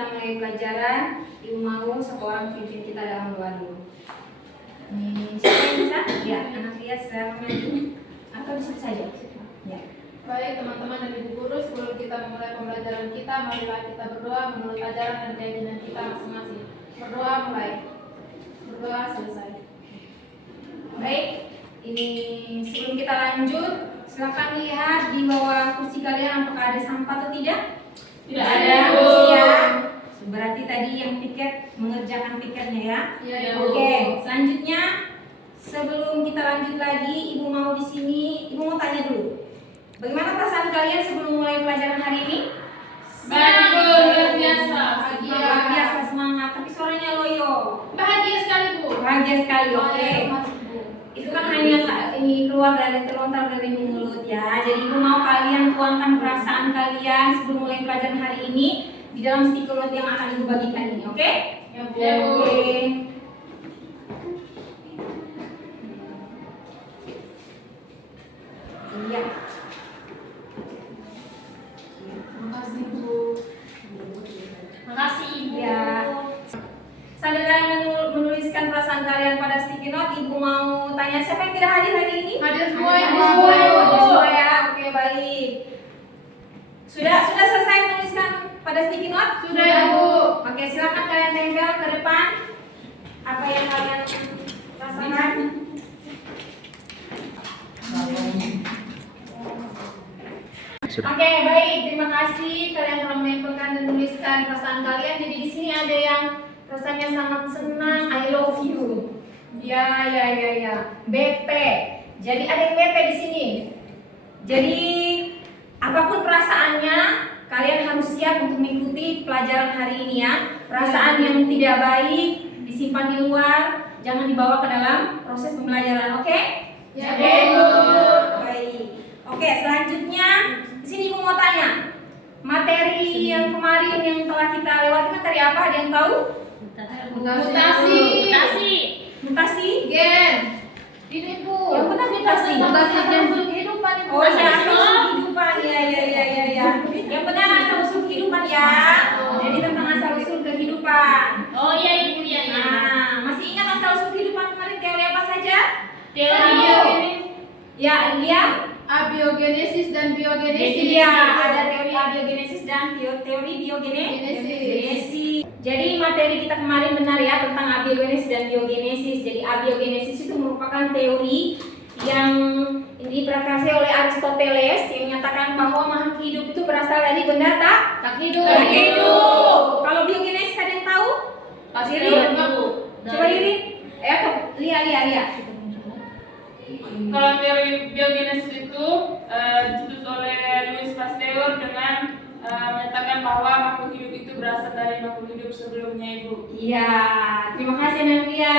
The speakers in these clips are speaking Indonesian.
kita mulai pelajaran, Ibu mau seorang pimpin kita dalam doa dulu. Siapa yang bisa? Ya, anak lihat silakan maju. Atau di situ saja. Ya. Baik teman-teman dan ibu guru, sebelum kita memulai pembelajaran kita, marilah kita berdoa menurut ajaran dan keyakinan kita masing-masing. Berdoa mulai. Berdoa selesai. Baik, ini sebelum kita lanjut, silakan lihat di bawah kursi kalian apakah ada sampah atau tidak? Tidak ada, Bu. Ya. Berarti tadi yang piket mengerjakan piketnya ya. Iya, Bu. Oke, selanjutnya sebelum kita lanjut lagi, Ibu mau di sini, Ibu mau tanya dulu. Bagaimana perasaan kalian sebelum mulai pelajaran hari ini? Baik, Bu. Luar biasa. Luar biasa, semangat, tapi suaranya loyo. Bahagia sekali, Bu. Bahagia sekali, oke. Itu kan hanya ini keluar dari terlontar dari mulut ya. Jadi Ibu mau kalian tuangkan perasaan kalian sebelum mulai pelajaran hari ini di dalam stiker note yang akan Ibu bagikan ini, oke? Ya, Bu. Oke. Iya. Makasih, Bu. Makasih Ibu. Ya. Sambil kalian menuliskan perasaan kalian pada sticky note, Ibu mau tanya siapa yang tidak hadir hari ini? Hadir semua, Ibu. Hadir semua ya. Oke, baik. Sudah selesai menuliskan pada sticky note? Sudah, ya, Bu. Oke, silakan kalian tempel ke depan apa yang kalian rasakan. Oke, baik. Terima kasih kalian telah menempelkan dan menuliskan perasaan kalian. Jadi di sini ada yang rasanya sangat senang, I love you. Ya. Bete. Jadi ada yang bete di sini. Jadi apapun perasaannya, kalian harus siap untuk mengikuti pelajaran hari ini ya. Perasaan yang tidak baik disimpan di luar, jangan dibawa ke dalam proses pembelajaran. Oke? Ya, Oke, Bu. baik. Oke, selanjutnya di sini Ibu mau tanya. Materi yang kemarin yang telah kita lewati materi apa? Ada yang tahu? Mutasi? Gen. Ini, Bu. Yang benar mutasi. Mutasi gen kehidupan, Ibu. Oh ya, asal usul kehidupan. Ya. Yang benar asal usul kehidupan ya. Jadi tentang asal usul kehidupan. Oh iya Ibu ya. Nah, masih ingat asal usul kehidupan kemarin teori apa saja? Teori Abiogenesis. Ya, dia. Abiogenesis dan biogenesis. Iya, ada teori abiogenesis dan teori biogenesis. Jadi materi kita kemarin benar ya tentang abiogenesis dan biogenesis. Jadi abiogenesis itu merupakan teori yang diprakarsai oleh Aristoteles yang menyatakan bahwa makhluk hidup itu berasal dari benda tak hidup. Kalau biogenesis ada yang tahu? Pasti Riri? Bu. Coba Riri. Lihat. Kalau teori biogenesis itu dicetus oleh Louis Pasteur dengan menyatakan bahwa makhluk hidup itu berasal dari makhluk hidup sebelumnya, Ibu. Iya, terima kasih Nadia.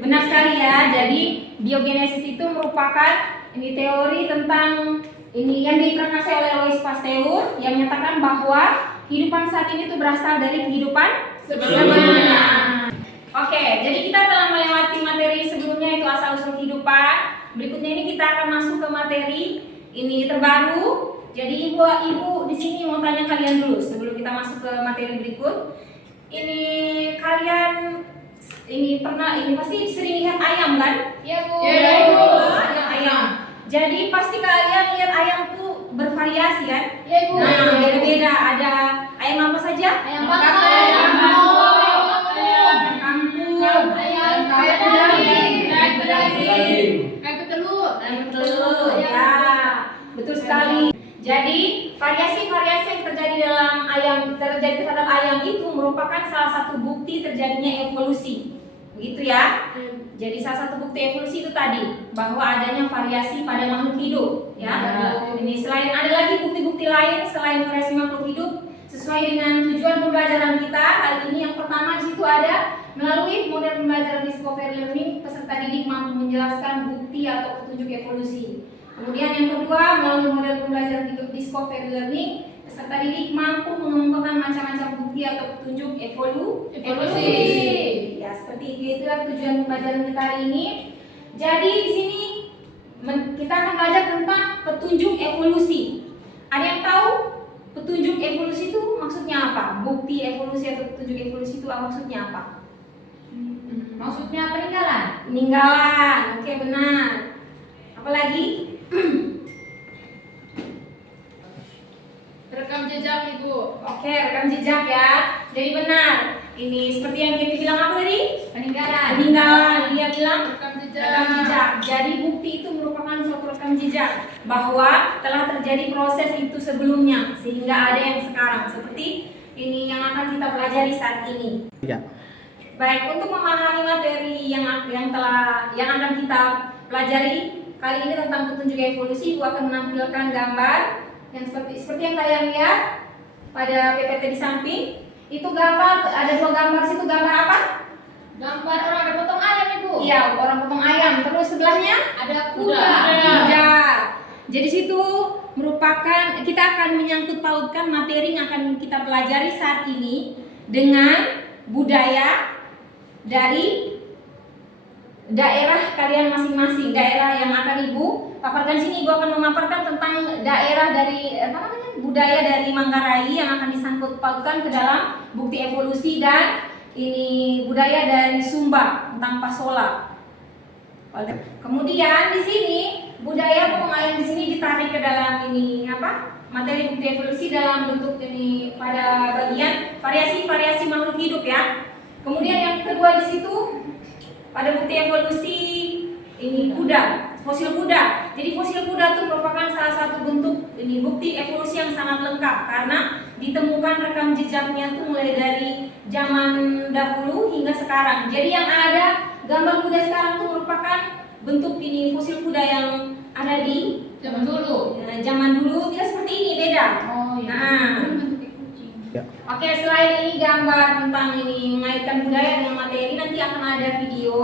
Benar sekali ya. Jadi biogenesis itu merupakan ini teori tentang ini yang diprakarsai oleh Louis Pasteur yang menyatakan bahwa kehidupan saat ini itu berasal dari kehidupan sebelumnya. Oke, jadi kita telah melewati materi sebelumnya itu asal usul kehidupan. Berikutnya ini kita akan masuk ke materi ini terbaru. Jadi ibu di sini mau tanya kalian dulu sebelum kita masuk ke materi berikut. Ini kalian pasti sering lihat ayam kan? Iya, Bu. Ya, Ibu. Ayam. Jadi pasti kalian lihat ayam tuh bervariasi kan? Iya, Bu. Nah, beda-beda. Ada ayam apa saja? Ayam bakar, bakar, ayam kampung, ayam pedaging, ayam telur. Ya, betul sekali. Jadi variasi-variasi yang terjadi terhadap ayam itu merupakan salah satu bukti terjadinya evolusi, begitu ya. Jadi salah satu bukti evolusi itu tadi bahwa adanya variasi pada makhluk hidup, ya. Ini selain ada lagi bukti-bukti lain selain variasi makhluk hidup sesuai dengan tujuan pembelajaran kita kali ini. Yang pertama di situ ada melalui model pembelajaran discovery learning, peserta didik mampu menjelaskan bukti atau petunjuk evolusi. Kemudian yang kedua, melalui model pembelajaran discovery learning, peserta didik mampu mengemukakan macam-macam bukti atau petunjuk evolusi. Ya, seperti itu. Itulah tujuan pembelajaran kita hari ini. Jadi di sini kita akan belajar tentang petunjuk evolusi. Ada yang tahu petunjuk evolusi itu maksudnya apa? Bukti evolusi atau petunjuk evolusi itu maksudnya apa? Maksudnya peninggalan. Peninggalan, oke benar. Apalagi? Rekam jejak Ibu. Oke, rekam jejak ya. Jadi benar. Ini seperti yang kita bilang apa tadi? Peninggalan. Peninggalan. Dia bilang Rekam jejak. rekam jejak. Jadi bukti itu merupakan suatu rekam jejak bahwa telah terjadi proses itu sebelumnya sehingga ada yang sekarang. Seperti ini yang akan kita pelajari saat ini. Ya. Baik, untuk memahami materi yang akan kita pelajari kali ini tentang petunjuk evolusi, Ibu akan menampilkan gambar yang seperti yang kalian lihat pada PPT di samping. Itu gambar, ada 2 gambar situ. Gambar apa? Gambar orang ada potong ayam Ibu. Iya, orang potong ayam. Terus sebelahnya Ada kuda. kuda. Jadi situ merupakan kita akan menyangkut pautkan materi yang akan kita pelajari saat ini dengan budaya dari daerah kalian masing-masing, daerah yang akan Ibu paparkan sini. Ibu akan memaparkan tentang daerah dari budaya dari Manggarai yang akan disangkut pautkan ke dalam bukti evolusi, dan ini budaya dari Sumba tentang Pasola. Kemudian di sini budaya potong ayam di sini ditarik ke dalam ini materi bukti evolusi dalam bentuk ini pada bagian variasi-variasi makhluk hidup ya. Kemudian yang kedua di situ pada bukti evolusi ini kuda, fosil kuda. Jadi fosil kuda itu merupakan salah satu bentuk ini bukti evolusi yang sangat lengkap karena ditemukan rekam jejaknya itu mulai dari zaman dahulu hingga sekarang. Jadi yang ada gambar kuda sekarang itu merupakan bentuk ini fosil kuda yang ada di Zaman dulu. zaman dulu tidak seperti ini, beda. Oh iya. Nah, Ya. oke, selain ini gambar tentang ini mengaitkan budaya dengan materi, nanti akan ada video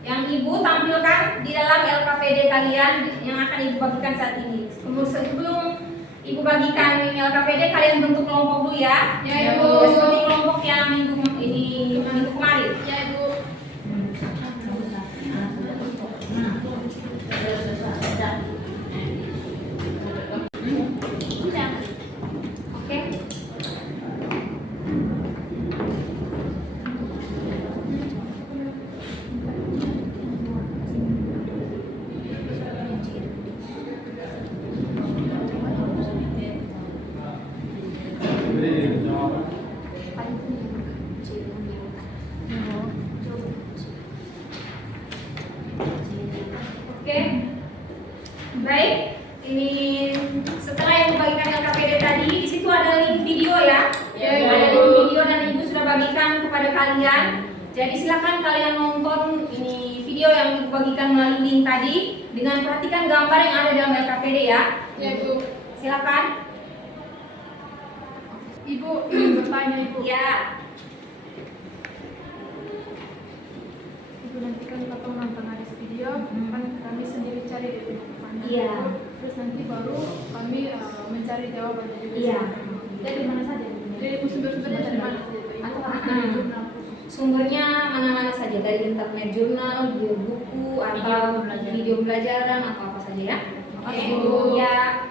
yang Ibu tampilkan di dalam LKPD kalian yang akan Ibu bagikan saat ini. Sebelum Ibu bagikan ini LKPD, kalian bentuk kelompok dulu ya. Ya, Ibu. Seperti kelompok yang minggu kemarin. Ya Ibu. Oke. Oke, baik. Ini setelah yang bagikan LKPD tadi, di situ ada link video ya. Ya, Ada Ibu. link video dan Ibu sudah bagikan kepada kalian. Jadi silakan kalian nonton ini video yang Ibu bagikan melalui link tadi dengan perhatikan gambar yang ada dalam LKPD ya. Ya Ibu. Silakan. Ibu ingin bertanya Ibu. Ya. Ibu nanti kan potong nonton ada video, kan kami sendiri cari di mana. Iya. Terus nanti baru kami mencari jawabannya juga. Iya. Dari mana saja? Dari sumber-sumbernya dari mana saja? Atau dari jurnal khusus? Sumbernya mana-mana saja, dari internet, jurnal, buku, atau video pelajaran atau apa saja ya. Oke, Ibu. Ya.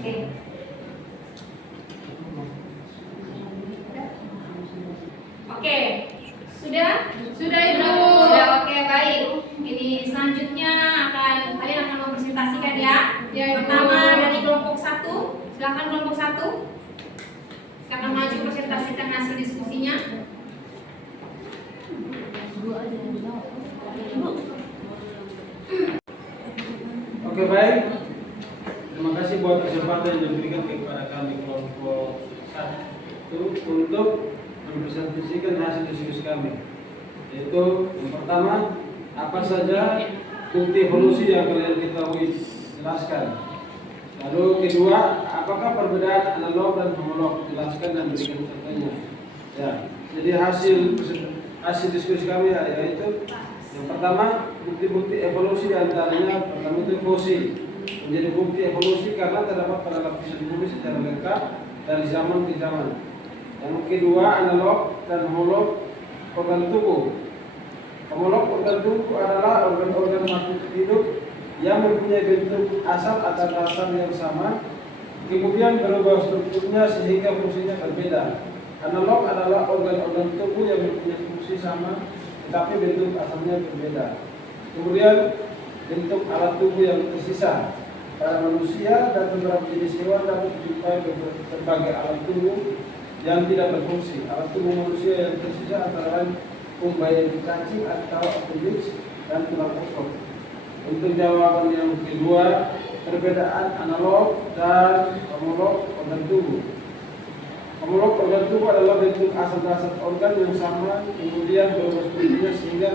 Oke. Oke. Sudah? Sudah Ibu. Sudah, oke, baik. Ini selanjutnya kalian akan mempresentasikan ya. Ya, Ibu. Pertama dari kelompok 1. Silakan kelompok 1. Silakan maju presentasikan hasil diskusinya. Oke, baik. Terima kasih buat kesempatan yang diberikan kepada kami kelompok 1 untuk mempresentasikan hasil diskusi kami. Yaitu yang pertama, apa saja bukti evolusi yang kalian ketahui, jelaskan. Lalu kedua, apakah perbedaan analog dan homolog, jelaskan dan berikan contohnya. Ya, jadi hasil diskusi kami yaitu yang pertama, bukti-bukti evolusi diantaranya pertama itu fosil menjadi bukti evolusi karena terdapat pada lapisan bumi secara lengkap dari zaman ke zaman. Yang kedua, analog dan homolog organ tubuh. Homolog organ tubuh adalah organ-organ makhluk hidup yang mempunyai bentuk asal atau dasar yang sama, kemudian berubah strukturnya sehingga fungsinya berbeda. Analog adalah organ-organ tubuh yang mempunyai fungsi sama, tetapi bentuk asalnya berbeda. Kemudian bentuk alat tubuh yang tersisa. Pada manusia dan beberapa jenis hewan dapat dijumpai berbagai alat tubuh yang tidak berfungsi. Alat tubuh manusia yang tersisa antara lain pembayaran cacing atau appendix dan tulang otot. Untuk jawaban yang kedua, perbedaan analog dan homolog organ tubuh. Homolog organ tubuh adalah bentuk asal dasar organ yang sama, kemudian berubah strukturnya sehingga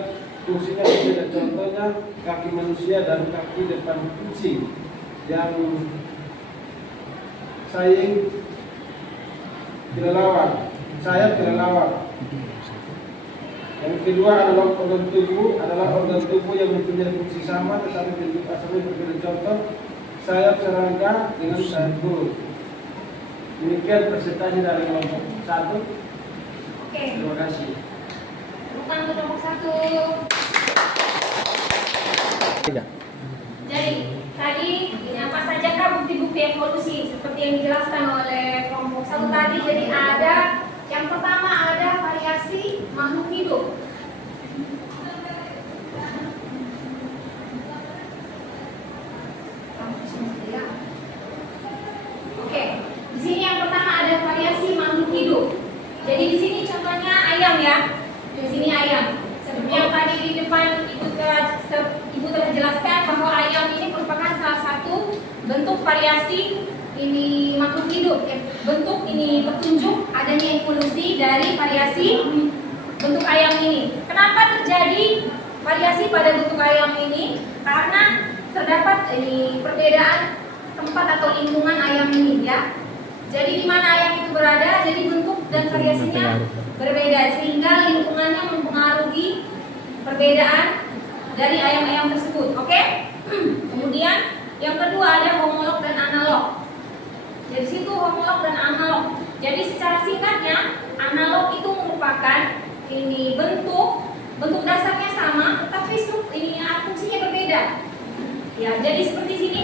fungsinya berbeda. Contohnya kaki manusia dan kaki depan kucing yang sayap kelelawar. Yang kedua adalah organ tubuh yang mempunyai fungsi sama tetapi bentuk asalnya berbeda. Contoh sayap serangga dengan sayap burung. Demikian presentasi dari kelompok 1. Oke. Terima kasih. Tepuk tangan untuk kelompok 1. Tidak. Jadi tadi ini apa saja kah bukti-bukti evolusi seperti yang dijelaskan oleh kelompok 1 tadi. Jadi ada yang pertama ada variasi makhluk hidup. Oke, di sini yang pertama ada variasi makhluk hidup. Jadi di sini contohnya ayam ya. Di sini ayam. Seperti yang tadi di depan Ibu telah jelaskan bahwa ayam ini merupakan salah satu bentuk variasi ini makhluk hidup. Bentuk ini petunjuk adanya evolusi dari variasi bentuk ayam ini. Kenapa terjadi variasi pada bentuk ayam ini? Karena terdapat ini perbedaan tempat atau lingkungan ayam ini ya. Jadi di mana ayam itu berada, jadi bentuk dan variasinya berbeda sehingga lingkungannya mempengaruhi perbedaan dari ayam-ayam tersebut. Oke? Kemudian yang kedua ada homolog dan analog. Jadi situ homolog dan analog. Jadi secara singkatnya analog itu merupakan ini bentuk dasarnya sama tetapi fungsinya berbeda. Ya, jadi seperti sini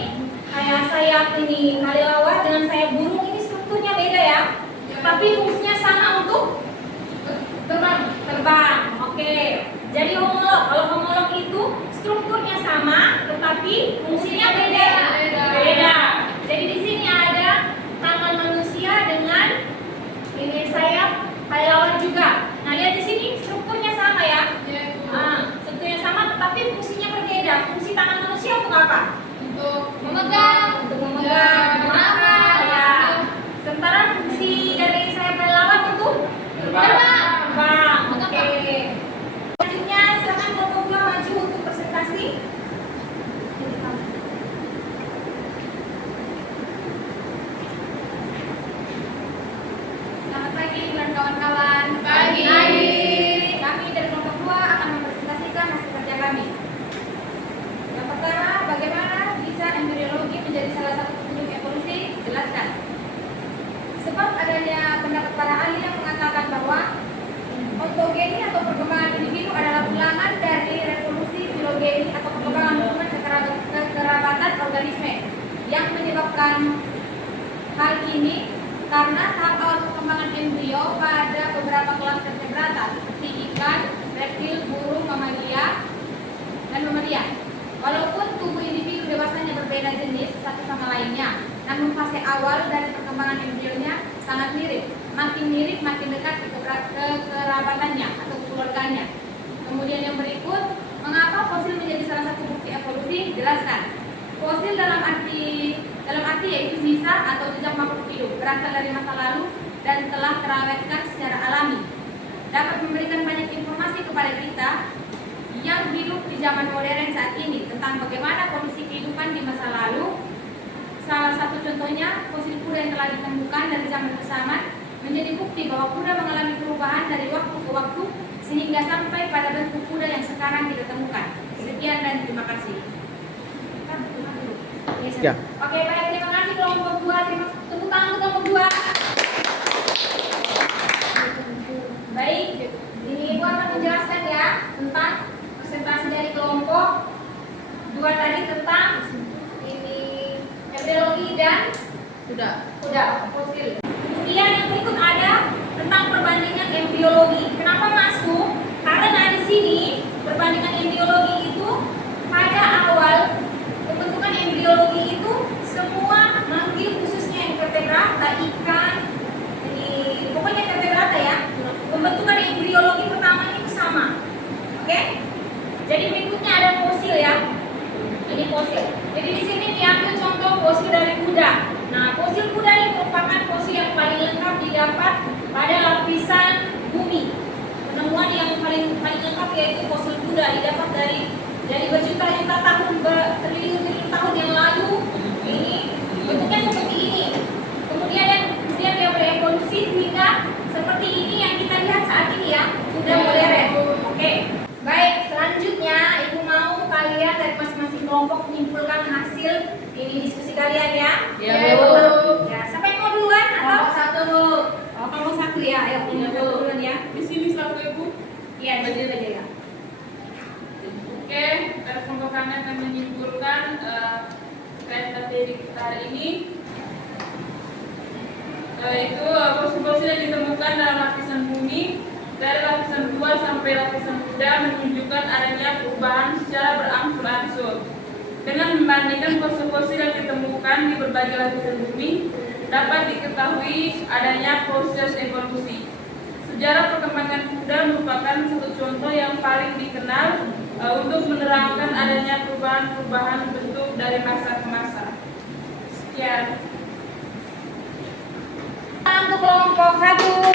kayak sayap ini kelelawar dengan sayap burung ini strukturnya beda ya. Tapi fungsinya sama untuk terbang. Oke. Jadi homolog. Kalau homolog itu strukturnya sama tetapi fungsinya beda. Jadi di sini ada tangan manusia dengan ini sayap kelelawar juga. Nah, lihat di sini strukturnya sama ya. Strukturnya sama tetapi fungsinya berbeda. Fungsi tangan manusia untuk apa? Untuk memegang, memakan ya. Sementara fungsi dari sayap kelelawar untuk terbang. Oke. Selanjutnya silakan kelompok 2 maju untuk presentasi. Selamat pagi dan kawan-kawan. Pagi. Kami dari kelompok 2 akan mempresentasikan hasil kerja kami. Yang pertama, bagaimana bisa embriologi menjadi salah satu petunjuk evolusi? Jelaskan. Sebab adanya pendapat para ahli yang mengatakan bahwa ontogeni atau perkembangan individu adalah ulangan dari revolusi filogeni atau perkembangan hubungan kekerabatan organisme yang menyebabkan hal ini karena tahap awal perkembangan embrio pada beberapa kelas vertebrata seperti ikan, reptil, burung, mamalia, dan mamalia. Walaupun tubuh individu dewasanya berbeda jenis satu sama lainnya, namun fase awal dari perkembangan embrionya sangat mirip. Makin mirip, makin dekat kekerabatannya atau keluarganya. Kemudian yang berikut, mengapa fosil menjadi salah satu bukti evolusi? Jelaskan. Fosil dalam arti yaitu sisa atau jejak makhluk hidup berasal dari masa lalu dan telah terawetkan secara alami. Dapat memberikan banyak informasi kepada kita yang hidup di zaman modern saat ini tentang bagaimana kondisi kehidupan di masa lalu. Salah satu contohnya fosil kuda yang telah ditemukan dari zaman pesaman menjadi bukti bahwa kuda mengalami perubahan dari waktu ke waktu sehingga sampai pada bentuk kuda yang sekarang kita temukan. Sekian dan terima kasih. Ya. Oke, baik, terima kasih kelompok 2. Tepuk tangan untuk kelompok 2. tentang presentasi dari kelompok 2 tadi tentang ini embriologi dan kuda fosil. Kemudian yang berikut ada tentang perbandingan embriologi. Kenapa masuk? Karena di sini perbandingan embriologi itu pada awal pembentukan embriologi itu semua makhluk hidup khususnya invertebrata, ikan, ini pokoknya vertebrata ya. Pembentukan embriologi pertamanya itu sama. Oke? Jadi berikutnya ada fosil ya. Ini fosil. Jadi di sini diambil contoh fosil dari kuda. Nah, fosil kuda ini merupakan fosil yang paling lengkap didapat pada lapisan bumi. Penemuan yang paling lengkap yaitu fosil kuda didapat dari berjuta-juta tahun, bertriliun-triliun tahun yang lalu. Ini bentuknya seperti ini. Kemudian dia berevolusi sehingga seperti ini yang kita lihat saat ini ya, kuda modern. Oke. Baik, selanjutnya Ibu mau kalian dari masing-masing kelompok menyimpulkan hasil ini diskusi kalian ya. Ya, Bu. Ya, siapa yang mau duluan atau Kelompok 1, Bu. Oh, kelompok 1 ya. Ayo, kelompok duluan ya. Di sini satu Ibu. Iya, berdiri aja ya. Oke, dari kelompok kami akan menyimpulkan presentasi kita hari ini, yaitu fosil-fosil yang ditemukan dalam lapisan bumi dari lapisan 2 sampai lapisan kuda menunjukkan adanya perubahan secara berangsur-angsur. Dengan membandingkan fosil-fosil yang ditemukan di berbagai lapisan bumi, dapat diketahui adanya proses evolusi. Sejarah perkembangan kuda merupakan satu contoh yang paling dikenal untuk menerangkan adanya perubahan-perubahan bentuk dari masa ke masa. Sekian. Untuk kelompok 1.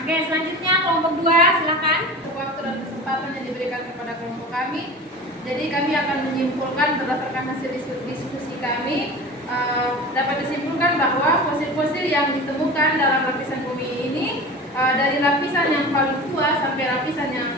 Oke, selanjutnya kelompok 2, silakan. Waktu dan kesempatan yang diberikan kepada kelompok kami. Jadi kami akan menyimpulkan berdasarkan hasil diskusi kami, dapat disimpulkan bahwa fosil-fosil yang ditemukan dalam lapisan bumi ini dari lapisan yang paling tua sampai lapisan yang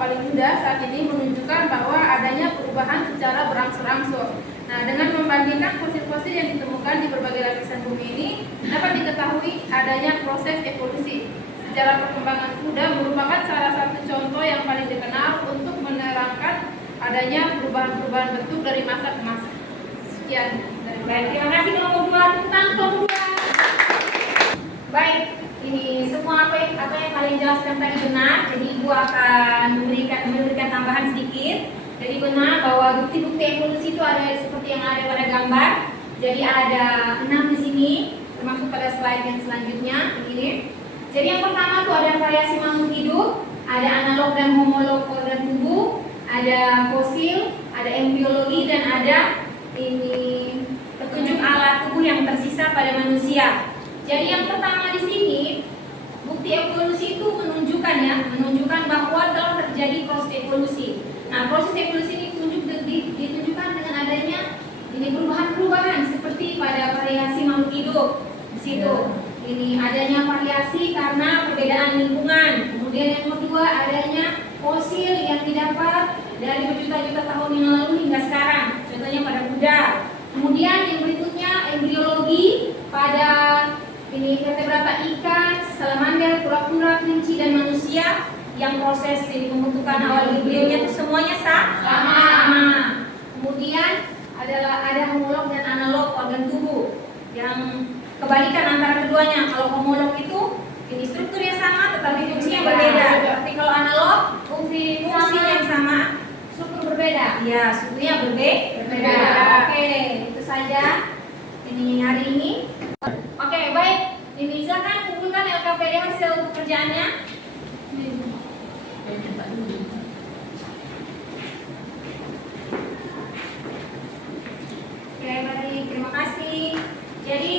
paling muda saat ini menunjukkan bahwa adanya perubahan secara berangsur-angsur. Nah, dengan membandingkan fosil-fosil yang ditemukan di berbagai lapisan bumi ini, dapat diketahui adanya proses evolusi. Sejarah perkembangan kuda merupakan salah satu contoh yang paling dikenal untuk menerangkan adanya perubahan-perubahan bentuk dari masa ke masa. Sekian. Baik, terima kasih kelompok 2 tentang kelompok 2. Baik, ini semua apa yang kalian jelaskan tadi benar. Jadi Ibu akan memberikan tambahan sedikit. Jadi benar bahwa bukti-bukti evolusi itu ada seperti yang ada pada gambar. Jadi ada 6 di sini, termasuk pada slide yang selanjutnya ini. Jadi yang pertama itu ada variasi makhluk hidup, ada analog dan homolog organ tubuh, ada fosil, ada embriologi, dan ada ini petunjuk alat tubuh yang tersisa pada manusia. Jadi yang pertama di sini bukti evolusi itu menunjukkan bahwa telah terjadi proses evolusi. Nah, proses evolusi ini ditunjukkan dengan adanya ini perubahan-perubahan seperti pada variasi makhluk hidup di situ. Ini adanya variasi karena perbedaan lingkungan. Kemudian yang kedua adanya fosil yang didapat dari berjuta-juta tahun yang lalu hingga sekarang. Contohnya pada kuda. Kemudian yang berikutnya embriologi pada ini vertebrata ikan, salamander, kura-kura, kelinci, dan manusia yang proses ini pembentukan awal embrionya itu semuanya sama. Kemudian ada homolog dan analog organ tubuh yang kebalikan antara keduanya. Kalau homolog itu ini strukturnya sama tetapi fungsinya berbeda. Tapi kalau analog fungsi yang sama, struktur berbeda. Ya, strukturnya berbeda. Oke, itu saja ini hari ini. Oke, baik. Ini silakan kumpulkan LKPD hasil pekerjaannya. Oke, baik. Terima kasih. Jadi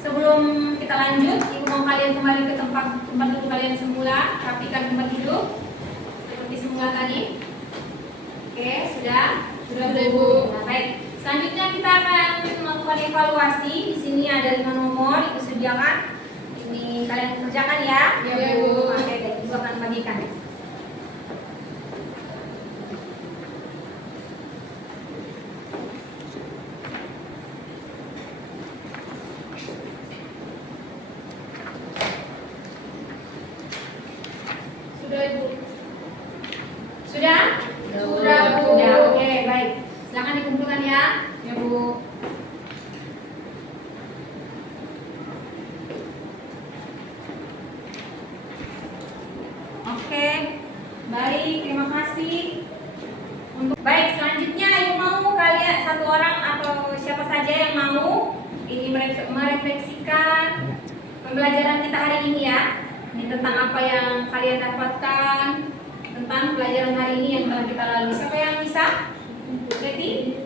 sebelum kita lanjut, Ibu mau kalian kembali ke tempat duduk kalian semula, rapikan tempat duduk seperti semula tadi. Oke, sudah Ibu. Nah, baik. Selanjutnya kita akan melakukan evaluasi. Di sini ada 5 nomor, Ibu sediakan. Ini kalian kerjakan ya. Ya, Bu. Oke, baik. Ibu akan bagikan. Sudah Ibu. Sudah? Sudah, Bu. Sudah, oke, baik. Silakan dikumpulkan ya. Ya, Bu. Oke, baik, terima kasih. Baik, selanjutnya Ibu mau kalian satu orang atau siapa saja yang mau ini merefleksikan pembelajaran kita hari ini ya. Ini tentang apa yang kalian dapatkan tentang pelajaran hari ini yang telah kita lalui. Siapa yang bisa? Keti?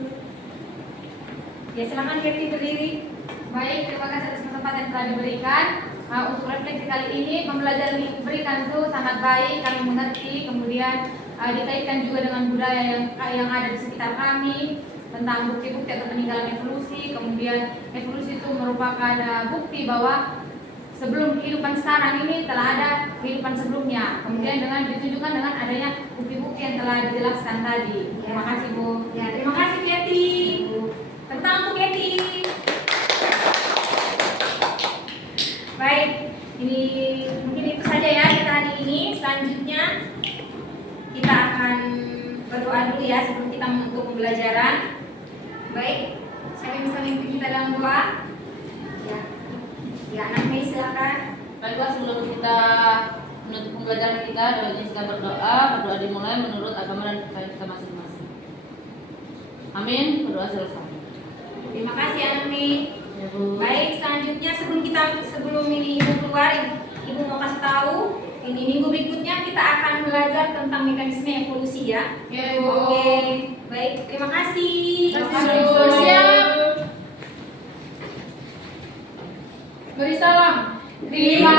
Ya, silakan Keti berdiri. Baik, terima kasih atas kesempatan yang telah diberikan. Untuk refleksi kali ini, pembelajaran yang diberikan itu sangat baik, kami mengerti, kemudian dikaitkan juga dengan budaya yang ada di sekitar kami tentang bukti-bukti atau peninggalan evolusi. Kemudian evolusi itu merupakan bukti bahwa sebelum kehidupan sekarang ini telah ada kehidupan sebelumnya. Kemudian dengan ditunjukkan dengan adanya bukti-bukti yang telah dijelaskan tadi. Terima kasih Bu. Ya, terima kasih Keti. Tepuk tangan untuk Keti. Baik, ini mungkin itu saja ya kita hari ini. Selanjutnya kita akan berdoa dulu ya sebelum kita menutup pembelajaran. Baik, siapa yang bisa memimpin kita dalam doa? Ya, ya anak Mei silakan. Baiklah, sebelum kita menutup pembelajaran kita, doanya kita berdoa dimulai menurut agama dan kepercayaan kita masing-masing. Amin. Berdoa selesai. Terima kasih anak Mei. Ya, Bu. Baik, selanjutnya sebelum ini Ibu keluar, Ibu mau kasih tahu ini minggu berikutnya kita akan belajar tentang mekanisme evolusi ya. Ya, Ibu. Oke, baik, terima kasih. Terima kasih, Bu. Siap. Beri salam. Terima